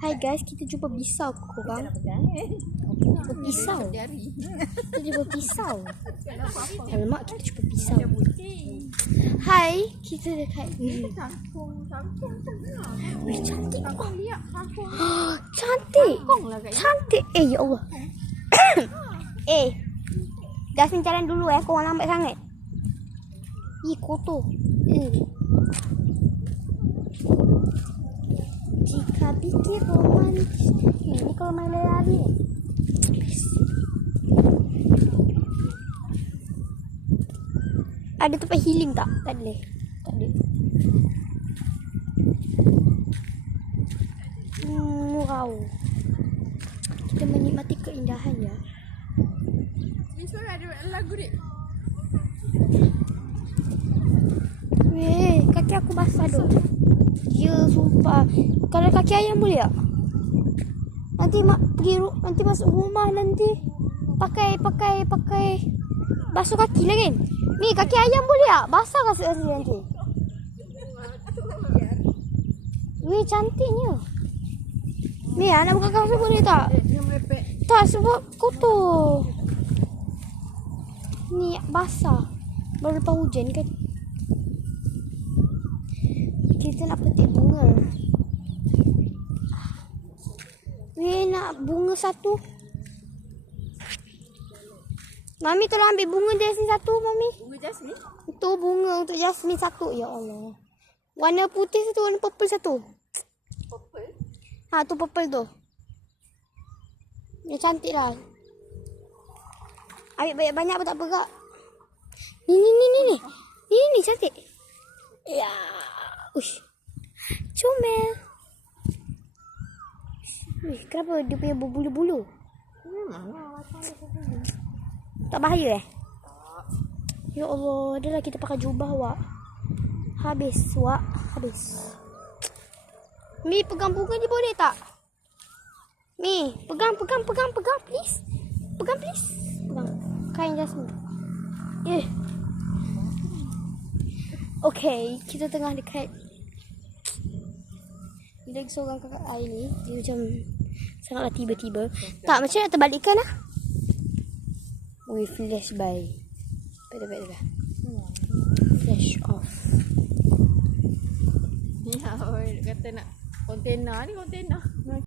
Hai guys, kita jumpa pisau korang. Jumpa pisau. Kita jumpa pisau. Alamak, kita jumpa pisau. Hai, kita dekat Kangkung. Wih, cantik. Kangkung lihat kangkung. Cantik. Kangkung lah kat Cantik. Ya Allah. Jasmine jalan dulu korang lambat sangat. Kotor. Jika pikir romantis. Ini kalau main lari. Ada tempat healing tak? Tak ada. Tak ada. Wow. Kita menikmati keindahan ya. Ni suara ada lagu ni. Weh, kaki aku basah doh. Ya, sumpah. Kalau kaki ayam boleh tak? Nanti mak pergi nanti masuk rumah nanti pakai basuh kaki lah kan? Ni kaki ayam boleh tak? Basah rasa nanti. Weh, cantiknya. Ni nak buka kawasan boleh tak? Dia merepek. Tak, sebab kotor. Ni basah. Baru lepas hujan kan? Kita nak petik bunga. Weh, nak bunga satu. Mami tolong ambil bunga Jasmine satu, Mami. Bunga jasmin. Itu bunga untuk Jasmine satu. Ya Allah. Warna putih satu, warna purple satu. Purple. Tu purple tu. Dia cantik lah. Ambil banyak-banyak pun tak berak. Ni. Ni cantik. Ya. Ush. Comel. Ush, kenapa dia punya berbulu-bulu? Memanglah macam ni. Tak bahaya Ya Allah, dah lah kita pakai jubah wak. Habis wak, habis. Mi pegang bunga ni boleh tak? Mi, pegang please. Pegang please. Pegang. Kain Jasmine. Okay, kita tengah dekat bila seorang kakak air ni, dia macam sangatlah tiba-tiba. Tak, macam nak terbalikkan lah. Ui, flash by. Baik dah. Flash off. Ya, kata nak kontena ni kontena.